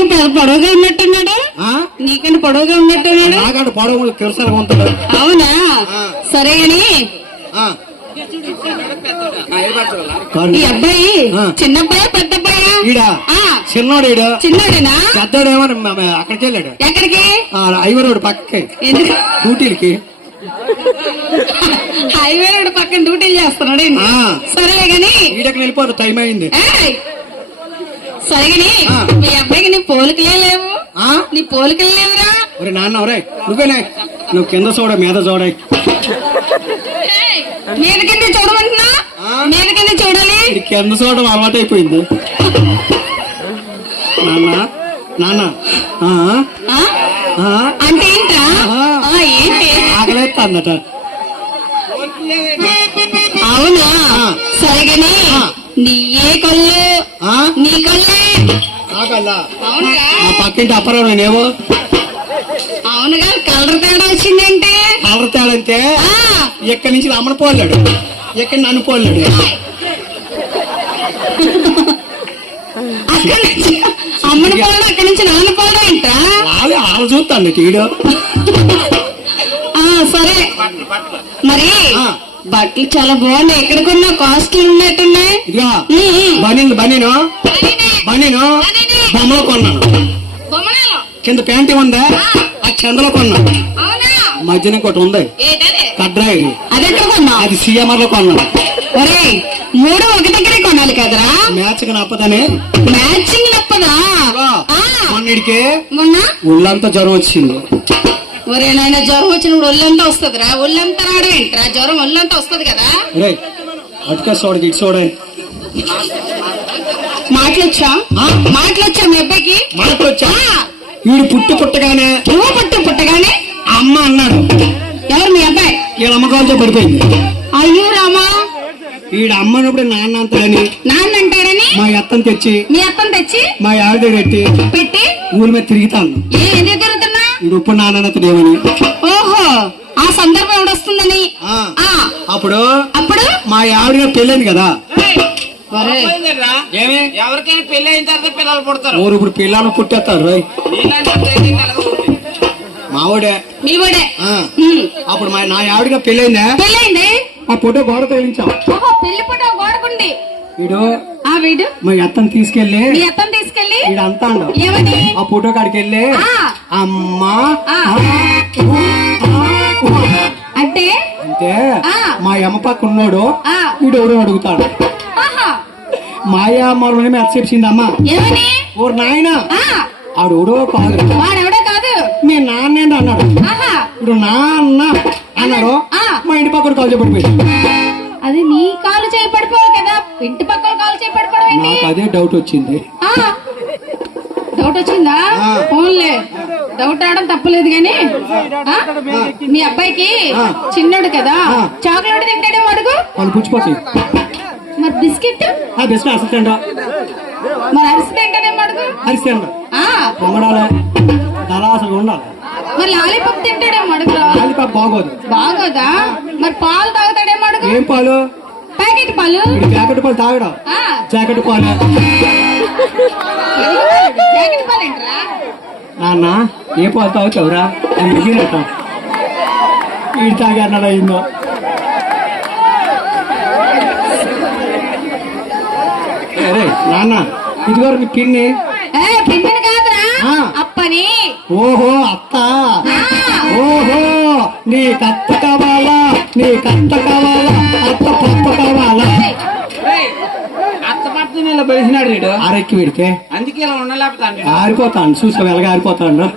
నీకు పొడవుగా ఉన్నట్టున్నాడు. నీకంటే పొడవుగా ఉన్నట్టున్నాడు. నాకంటే పొడవు తెలుసా ఉంటాడు. అవునా? సరే గాని ఈ అబ్బాయి చిన్నబ్బాయి పెద్ద అబ్బాయా? చిన్నోడు. చిన్నోడేనా? పెద్దోడేమో అక్కడికి వెళ్ళాడు. ఎక్కడికి? హైవే రోడ్ పక్కకి డ్యూటీలకి. హైవే రోడ్ పక్కన డ్యూటీలు చేస్తున్నాడు. సరేలే గాని ఈడకి వెళ్ళిపోదు, టైం అయింది. సరే గాని మీ అబ్బాయికి నీ పోలికలే లేవు. నీ పోలికలు లేవురా. ఒరే నాన్న, ఒరే నువ్వేనే, నువ్వు కింద చూడ మీద చూడ. మీద కింద చూడమంటున్నా? మీద కింద చూడాలి. కింద చూడడం అలవాటు అయిపోయింది నాన్న. నాన్న అంటే ఏంట్రా? ఏంటి? ఆకలేస్తా అందట. అవునా? సరేగాని నీ ఏ కళ్ళు? నీ కళ్ళే. మా పక్కింటి అప్పరం నేనేవో. అవునుగా, కలర్ తేడా వచ్చిందంటే. కలర్ తేడా అంటే ఎక్కడి నుంచి అమ్మను పోలేడు, ఎక్కడి నన్ను పోలేడు. అక్కడి నుంచి అమ్మను పోవడం, అక్కడి నుంచి నాన్న పోవడం ఏంటా? వాళ్ళు చూస్తాను తీడు. సరే మరి బట్టలు చాలా బాగున్నాయి. ఎక్కడ కొన్నా కాస్ట్లు ఉన్నట్టున్నాయి. ఇదిగా బనీను బనీను బనీను బొమ్మలో కొన్నాను. కింద ప్యాంటీ ఉందా, అది చందలో కొన్నాను. మధ్యన ఇంకోటి ఉంది కడ్రాయి, అదెక్కడ కొన్నా? అది సీఎంఆర్ లో కొన్నాను. ఒరే, మూడు ఒక దగ్గరే కొనాలి కదరా. మ్యాచింగ్ నప్పదని. మ్యాచింగ్ నప్పదా? మొన్నడికి మొన్న ఒళ్ళంతా జ్వరం వచ్చింది. ఒరే నాయన, జ్వరం వచ్చినప్పుడు ఒళ్ళంతా వస్తుందిరా. ఒళ్ళంతా రావడం ఏంట్రా? జ్వరం ఒళ్ళంతా వస్తుంది కదా. అటుక చూడకి ఇటు చూడ. మాటలొచ్చా? మాటలొచ్చా మీ అబ్బాయికి? మాటలొచ్చా? వీడు పుట్టగానే నువ్వు పుట్టగానే అమ్మ అన్నాడు. ఎవరు మీ అబ్బాయి? వీళ్ళ అమ్మకాలతో పడిపోయింది. అయ్యో రామా. వీడు అమ్మనప్పుడు నాన్న అంటాడని, నాన్న అంటాడని మా అత్తను తెచ్చి, మీ అత్తను తెచ్చి మా ఆవిడ పెట్టి ఊరి మీద తిరుగుతాను. ఎందుకు తిరుగుతున్నా? వీడు ఉప్పు నాన్నదేమని. ఓహో, ఆ సందర్భం ఎవడొస్తుందని. అప్పుడు అప్పుడు మా ఆవిడ పెళ్ళైంది కదా. ఎవరికైనా పెళ్లి అయిన తర్వాత పిల్లలు పుడతారు. ఊరు ఇప్పుడు పిల్లలు పుట్టేస్తారు. మావాడే మీవాడే. అప్పుడు నా ఆవిడగా పెళ్ళైందా? పెళ్ళైంది. ఆ ఫోటో గోడ తగిలించాం. పెళ్లి ఫోటో గోడకుంది. వీడు వీడు మా అత్తను తీసుకెళ్లి వీడు అంతా ఏమని ఆ ఫోటో కాడికి వెళ్ళి అమ్మా అంటే అంటే మా అమ్మ పక్క ఉన్నాడు. వీడు ఎవడో అడుగుతాడు. మాయా మరొని మెచ్చేసింది అమ్మ. ఓరు నాయన, ఆడెవడో కాదు, నేను నాన్నేంటి అన్నాడు. ఇప్పుడు నాన్న అన్నాడు. మా ఇంటి పక్కన కాలు చేపడిపోయింది. అది నీ కాలు చేయబడిపోవు కదా, ఇంటి పక్కన కాలు చేయబడిపోవడం. నాకు అదే డౌట్ వచ్చింది. డౌట్ వచ్చిందా? ఫోన్లే, డౌట్ రావడం తప్పలేదు గాని మీ అబ్బాయికి చిన్నోడు కదా, చాక్లెట్ తింటాడేమో అడుగు. వాళ్ళు పుచ్చిపోతాయి. మరి బిస్కెట్ బిస్కెట్ అరిసితండ, మరి అరిసి తింటాడేమో అడుగు. అరిసితండ పొంగడాలి, అలా అసలు ఉండాలి. మరి లాలీపాప్ తింటాడేమో అడుగు. లాలీపాప్ బాగోదు. బాగోదా? మరి పాలు తాగుతాడేమో అడుగు. ఏం పాలు? ప్యాకెట్ పాలు. ప్యాకెట్ పాలు తాగడం. జాకెట్ పాలు. జాకెట్ పాలు ఏంట్రా? నాన్న ఏ పాలు తాగుతావురా? వీడి తాగి అన్నాడు. అయిందో నాన్న, ఇదిగో నీ పిన్ని. పిన్నిని కాదురా, అప్పని. ఓహో అత్త. ఓహో, నీ కత్త కావాలా? నీ కత్త కావాలా? అత్త పప్ప కావాలా? అత్త పప్పని ఇలా బలిసినాడు వీడు. ఆరెక్కి వీడికే అందుకే ఇలా ఉండలేకపోతాను. ఆరిపోతాను, చూసా వెలగా ఆరిపోతాడు.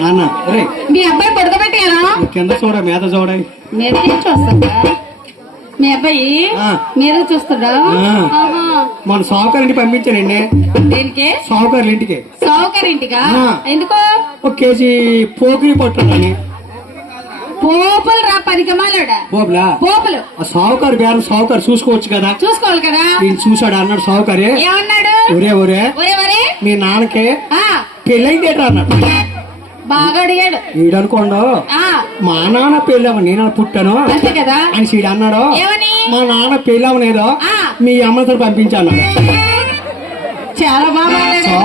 నాన్న మీ అబ్బాయి పడుకోబెట్టారా? కింద చూడ మీద చూడ. మీద చూస్తా. మీ అబ్బాయి మీరు చూస్తాడా? మన సావుకారింటికి పంపించానండి. దేనికి? సావుకారింటికి. సావుకారింటికా? ఎందుకో? 1 కేజీ పోకుని పట్టుని. పోపులు రా పనికిమాలాడా. పోపులా? పోపులు. ఆ సావుకారు బేరం సావుకారు చూసుకోవచ్చు కదా. చూసుకోవాలి కదా. నేను చూసాడు అన్నాడు సావుకారే. ఏమన్నాడు? ఒరే ఒరే మీ నాన్నకే పెళ్ళైందేట అన్నాడు. బాగా అడిగాడు. వీడనుకోండు మా నాన్న పెళ్ళాము, నేను పుట్టాను కదా అని సీడు అన్నాడు. మా నాన్న పెళ్ళామనేదో మీ అమ్మతో పంపించాను. చాలా బాగా మాట్లాడారు. చాలా